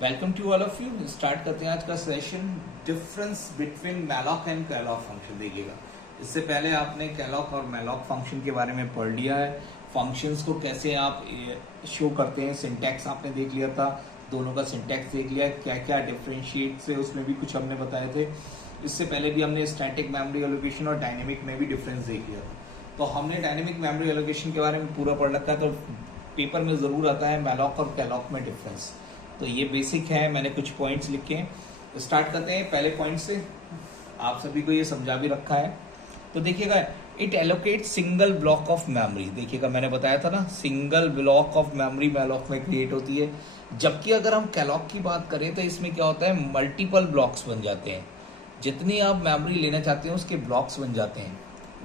Welcome to all of you. Start करते हैं आज का session. Difference between malloc and calloc function देखिएगा। इससे पहले आपने कैलॉग और मैलॉक फंक्शन के बारे में पढ़ लिया है। फंक्शंस को कैसे आप शो करते हैं, सिंटैक्स आपने देख लिया था, दोनों का सिंटैक्स देख लिया, क्या क्या डिफरेंशिएट से उसमें भी कुछ हमने बताए थे। इससे पहले भी हमने स्टैटिक मेमोरी एलोकेशन और डायनेमिक में भी डिफरेंस देख लिया था। तो हमने डायनेमिक मेमोरी एलोकेशन के बारे में पूरा पढ़ रखा है, तो पेपर में ज़रूर आता है मैलॉक और कैलॉग में डिफरेंस। तो ये बेसिक है, मैंने कुछ पॉइंट्स लिखे हैं। स्टार्ट करते हैं पहले पॉइंट से। आप सभी को ये समझा भी रखा है। तो देखिएगा, it allocate single block of memory. देखिएगा, मैंने बताया था ना, single block of memory malloc में क्रिएट होती है। जबकि अगर हम कैलॉग की बात करें तो इसमें क्या होता है, मल्टीपल ब्लॉक्स बन जाते हैं। जितनी आप मेमोरी लेना चाहते हैं उसके ब्लॉक्स बन जाते हैं,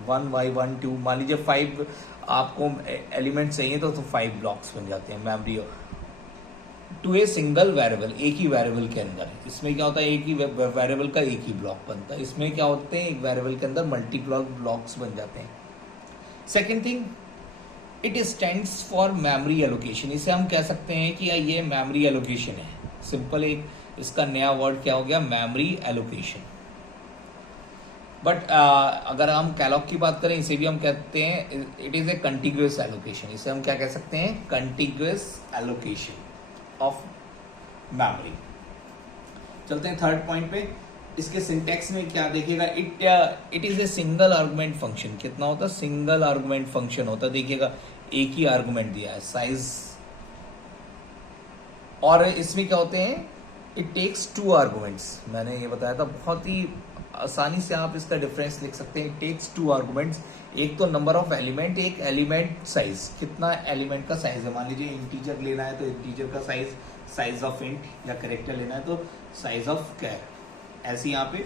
1 बाई 1 2। मान लीजिए 5 आपको एलिमेंट चाहिए तो 5 ब्लॉक्स बन जाते हैं memory to a single variable, एक ही वेरिएबल के अंदर। इसमें क्या होता है, एक ही वेरिएबल का एक ही ब्लॉक बनता है। इसमें क्या होते हैं, एक वेरिएबल के अंदर मल्टीपल ब्लॉक्स बन जाते हैं। Second thing, it stands for memory allocation. इसे हम कह सकते हैं कि ये मेमोरी एलोकेशन है। सिंपल एक इसका नया वर्ड क्या हो गया, मेमोरी एलोकेशन। बट अगर हम कैलॉग की बात करें, इसे भी हम कहते हैं इट इज ए कंटिग्यूअस एलोकेशन। इसे हम क्या कह सकते हैं, कंटिग्यूअस एलोकेशन ऑफ मेमोरी। चलते हैं थर्ड पॉइंट पे। इसके सिंटैक्स में क्या देखिएगा, it is a single argument function. कितना होता है, सिंगल आर्गुमेंट फंक्शन होता है। देखिएगा, एक ही आर्गुमेंट दिया है, साइज। और इसमें क्या होते हैं, इट टेक्स 2 आर्गुमेंट्स। मैंने ये बताया था, बहुत ही आसानी से आप इसका डिफरेंस लिख सकते हैं। इट टेक्स 2 आर्गुमेंट्स, एक तो नंबर ऑफ एलिमेंट, एक एलिमेंट साइज। कितना एलिमेंट का साइज है, मान लीजिए इंटीजर लेना है तो इंटीजर का साइज, साइज ऑफ इंट, या कैरेक्टर लेना है तो साइज ऑफ कैर, ऐसे यहाँ पे।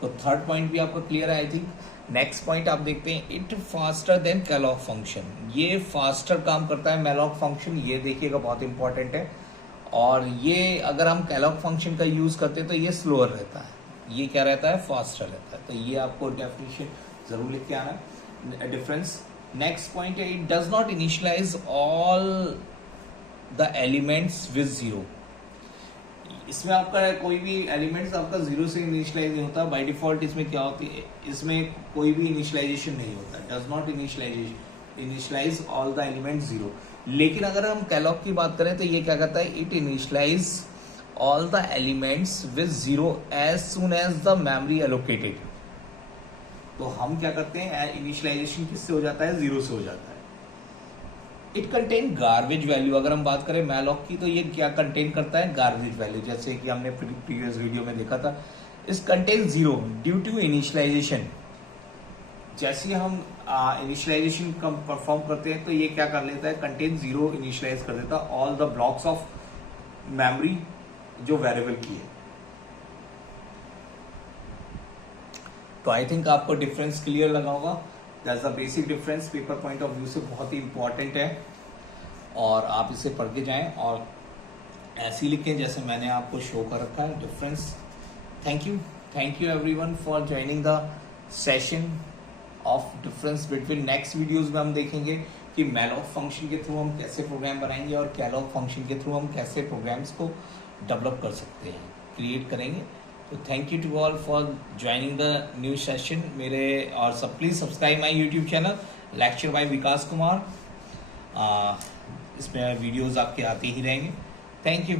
तो थर्ड पॉइंट भी आपको क्लियर है आई थिंक। नेक्स्ट पॉइंट आप देखते हैं, it faster than Kellogg function. ये फास्टर काम करता है मैलॉक फंक्शन, ये देखिएगा बहुत इंपॉर्टेंट है। और ये अगर हम कैलॉग फंक्शन का यूज करते हैं तो ये स्लोअर रहता है, ये क्या रहता है, फास्टर रहता है। तो ये आपको डेफिनेशन जरूर लिख के आना डिफरेंस। नेक्स्ट पॉइंट है, it does not initialize all the elements with 0। इसमें आपका कोई भी एलिमेंट्स आपका 0 से इनिशियलाइज नहीं होता। बाय डिफॉल्ट इसमें क्या होती है, इसमें कोई भी इनिशियलाइजेशन नहीं होता। Does not initialize all the elements 0। लेकिन अगर हम कैलॉग की बात करें तो ये क्या कहता है, it initialize all the elements with 0 as soon as the memory allocated। तो हम क्या करते हैं, इनिशियलाइजेशन किससे हो जाता है, 0 से हो जाता है। It contain garbage value. अगर हम बात करें मैलॉक की तो ये क्या कंटेन करता है, गार्बेज वैल्यू। जैसे कि हमने प्रीवियस वीडियो में देखा था, इस कंटेन 0 ड्यू टू इनिशियलाइजेशन। जैसे हम इनिशियलाइजेशन परफॉर्म करते हैं तो ये क्या कर लेता है, कंटेन 0 इनिशियलाइज कर देता है all the blocks of memory जो वेरिएबल की है। तो आई थिंक आपको डिफरेंस क्लियर लगा होगा। That's the basic difference, paper point of view से बहुत ही इंपॉर्टेंट है और आप इसे पढ़ के जाएं और ऐसे लिखें जैसे मैंने आपको शो कर रखा है difference. Thank you everyone for joining the session of difference between. Next videos में हम देखेंगे कि मैलॉक फंक्शन के थ्रू हम कैसे प्रोग्राम बनाएंगे और कैलॉग फंक्शन के थ्रू हम कैसे प्रोग्राम्स को डेवलप कर सकते हैं, क्रिएट करेंगे। तो thank you to all for joining the new session मेरे। और सब please subscribe my YouTube channel lecture by Vikas Kumar. इसमें वीडियोस आपके आते ही रहेंगे। Thank you.